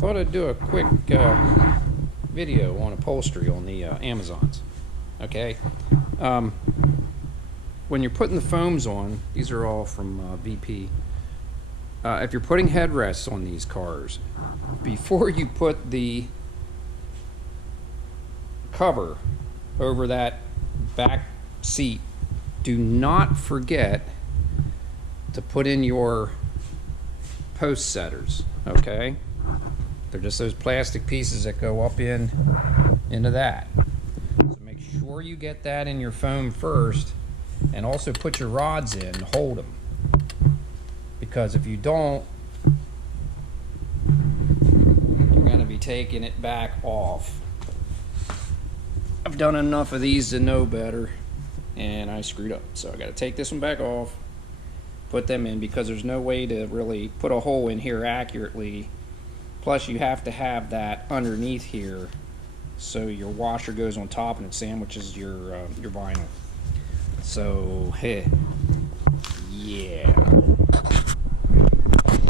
Thought I'd do a quick video on upholstery on the Amazons. Okay, when you're putting the foams on, these are all from VP. If you're putting headrests on these cars, before you put the cover over that back seat, do not forget to put in your post setters. Okay, they're just those plastic pieces that go up into that. So make sure you get that in your foam first, and also put your rods in and hold them, because if you don't, you're going to be taking it back off. I've done enough of these to know better, and I screwed up. So I got to take this one back off, put them in, because there's no way to really put a hole in here accurately. Plus you have to have that underneath here so your washer goes on top and it sandwiches your vinyl. So hey, yeah.